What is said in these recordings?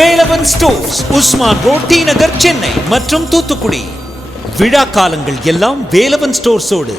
Velavan stores, Usman road, T Nagar, Chennai மற்றும் தூத்துக்குடி. விழா காலங்கள் எல்லாம் வேலவன் ஸ்டோர்ஸோடு.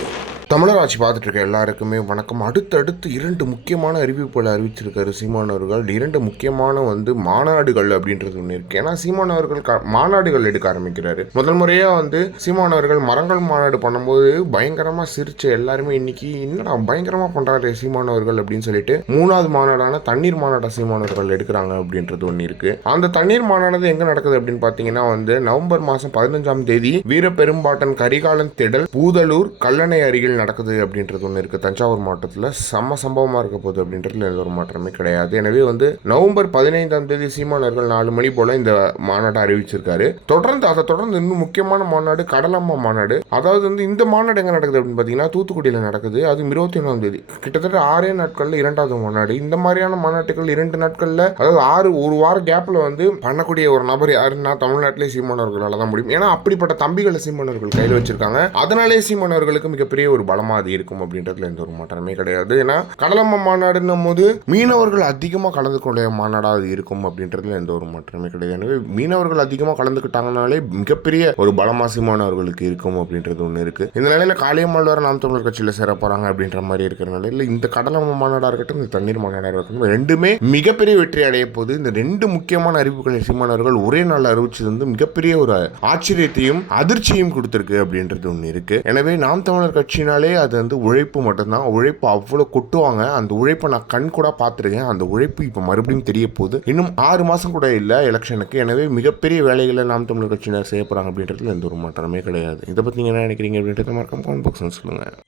தமிழர் ஆட்சி பார்த்துட்டு இருக்க எல்லாருக்குமே வணக்கம். அடுத்தடுத்து 2 முக்கியமான அறிவிப்புகளை அறிவிச்சிருக்காரு சீமான் அவர்கள். 2 முக்கியமான மாநாடுகள் அப்படின்றது ஒன்று இருக்கு. ஏன்னா சீமான் அவர்கள் மாநாடுகள் எடுக்க ஆரம்பிக்கிறாரு. முதல் முறையாக சீமான் அவர்கள் மரங்கள் மாநாடு பண்ணும்போது பயங்கரமாக சிரிச்ச எல்லாருமே இன்னைக்கு என்னடா பயங்கரமாக பண்ணுறாரு சீமான் அவர்கள் அப்படின்னு சொல்லிட்டு 3வது மாநாடான தண்ணீர் மாநாட்டை சீமான் அவர்கள் எடுக்கிறாங்க அப்படின்றது ஒன்று இருக்கு. அந்த தண்ணீர் மாநாடு எங்கே நடக்குது அப்படின்னு பார்த்தீங்கன்னா நவம்பர் மாதம் 15ஆம் தேதி வீரபெரும்பாட்டன் கரிகாலன் திடல் பூதலூர் கல்லணை அருகில் நடக்குது அப்படின்றது ஒன்று இருக்கு. தஞ்சாவூர் மாவட்டத்தில் செம்ம சம்பவமாக இருக்க போகுது அப்படின்றதுல எந்த ஒரு மாற்றமே கிடையாது. எனவே நவம்பர் 15ஆம் தேதி சீமானவர்கள் 4 மணி போல இந்த மாநாட்டை அறிவிச்சிருக்காரு. அதை தொடர்ந்து இன்னும் முக்கியமான மாநாடு கடலம்மா மாநாடு. அதாவது இந்த மாநாடு எங்க நடக்குது அப்படின்னு பார்த்தீங்கன்னா தூத்துக்குடியில் நடக்குது. அது 21ஆம் தேதி. கிட்டத்தட்ட 6 நாட்கள்ல 2வது மாநாடு. இந்த மாதிரியான மாநாட்டுகள் 2 நாட்கள்ல, அதாவது ஒரு வார கேப்ல பண்ணக்கூடிய ஒரு நபர் யாருன்னா தமிழ்நாட்டிலே சீமானவர்களால தான் முடியும். ஏன்னா அப்படிப்பட்ட தம்பிகளை சீமானவர்கள் கையில் வச்சிருக்காங்க. அதனாலே சீமானவர்களுக்கு மிகப்பெரிய ஒரு பலமா அது இருக்கும் அப்படின்றதுல எந்த ஒரு மாற்றமே கிடையாது. ஏன்னா கடலம்மா மாநாடுன்னும் போது மீனவர்கள் அதிகமாக கலந்துக்கூடிய மாநாடாக அது இருக்கும் அப்படின்றதுல எந்த ஒரு மாற்றமே கிடையாது. எனவே மீனவர்கள் அதிகமாக கலந்துக்கிட்டாங்கனாலே மிகப்பெரிய ஒரு பலமா சீமானவர்களுக்கு இருக்கும் அப்படின்றது ஒன்று இருக்கு. இந்த நிலையில காளியம்மாள் வர நாம் தமிழர் கட்சியில் சேர போறாங்க அப்படின்ற மாதிரி இருக்கிற நிலையில இந்த கடலம்மா மாநாடா இருக்கட்டும், இந்த தண்ணீர் மாநாடா இருக்கட்டும், ரெண்டுமே மிகப்பெரிய வெற்றி அடைய போது. இந்த 2 முக்கியமான அறிவிப்புகளை சீமானவர்கள் ஒரே நாள் அறிவிச்சது மிகப்பெரிய ஒரு ஆச்சரியத்தையும் அதிர்ச்சியும் கொடுத்திருக்கு அப்படின்றது ஒன்று இருக்கு. எனவே நாம் தமிழர் கட்சியினாலே அது உழைப்பு மட்டும்தான். உழைப்பு அவ்வளோ கொட்டுவாங்க. அந்த உழைப்பை நான் கண் கூட பார்த்துருக்கேன். அந்த உழைப்பு இப்போ மறுபடியும் தெரிய போகுது. இன்னும் 6 மாதம் கூட இல்லை எலெக்ஷனுக்கு. எனவே மிகப்பெரிய வேலைகளை நாம் தமிழர் கட்சியினர் செய்ய போகிறாங்க அப்படின்றதுல எந்த ஒரு மாற்றமே கிடையாது. இதை பற்றி நீங்கள் என்ன நினைக்கிறீங்க அப்படின்றத மறக்காம கமெண்ட் பாக்ஸ்ல சொல்லுங்கள்.